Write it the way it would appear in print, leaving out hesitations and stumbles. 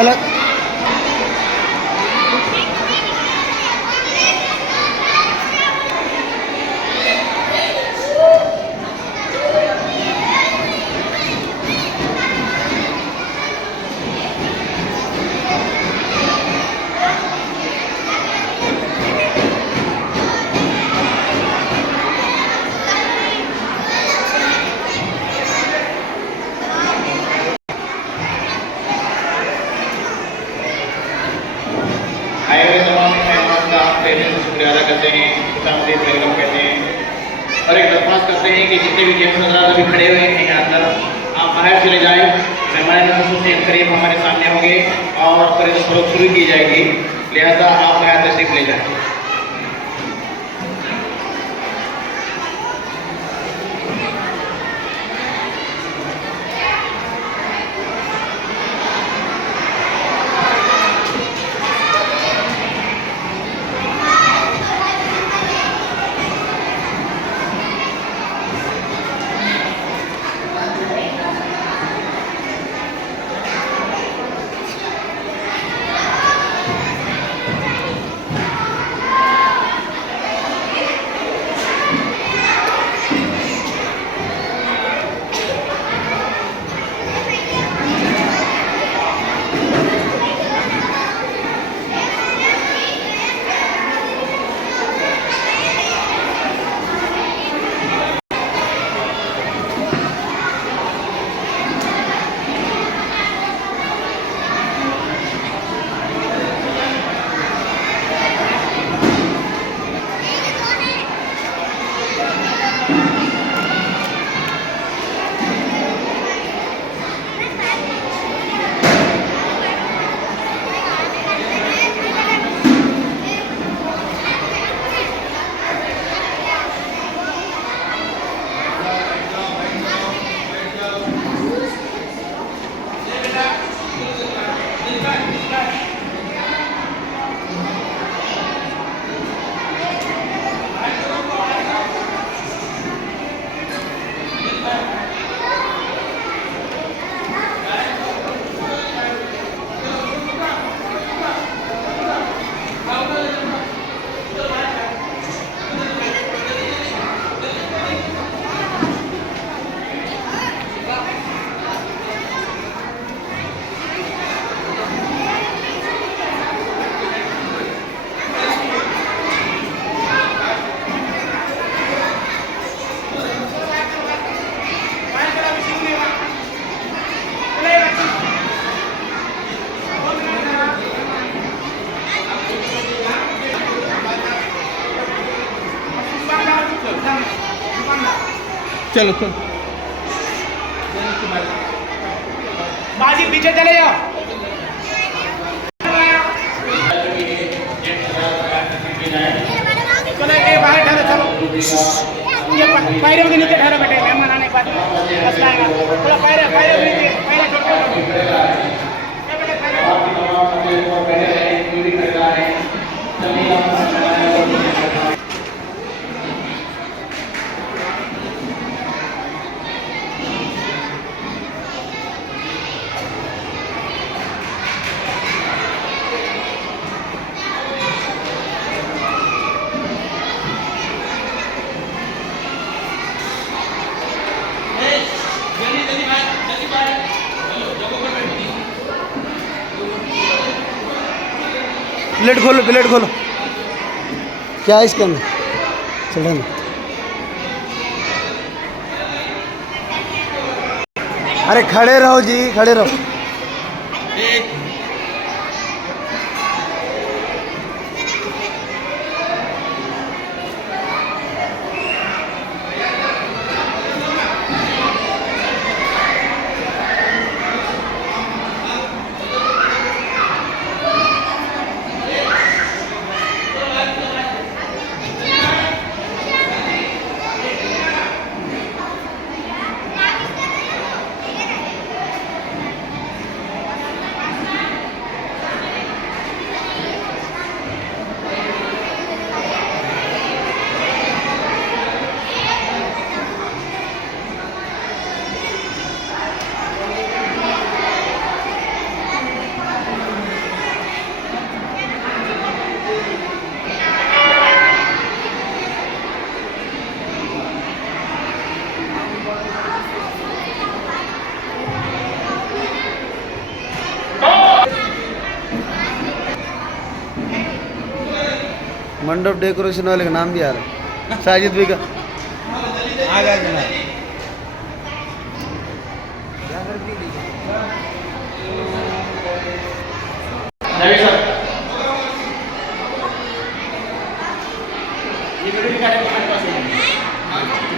चलो आए हुए तमाम मेहमान का हम पहले से शुक्रिया अदा करते हैं, खुशामदीद वेलकम कहते हैं और एक दरख्वास्त करते हैं कि जितने भी जेंट्स हज़रात अभी खड़े हुए हैं यहाँ अंदर, आप बाहर चले जाएँ। मेहमान खसूसी करीब हमारे सामने होंगे और करीब फरोख्त शुरू की जाएगी, लिहाजा आप बाहर तशरीफ ले जाएँ। चलो चलो बाजी पीछे चले जाओ। चलो ये बाहर ठहरो, चलो ये पैरों के नीचे ठहरो बेटे, मेहमान आने के बाद मसला आएगा। चलो पैर पैर नीचे पैर प्लेट खोलो, प्लेट खोलो। क्या है इसके अंदर? चढ़ा ना। अरे खड़े रहो जी, खड़े रहो। मंडप डेकोरेशन वाले का नाम भी आ रहा है साजिद भी का आ गया जना रवि सर ये वीडियो निकाले हमारे पास है।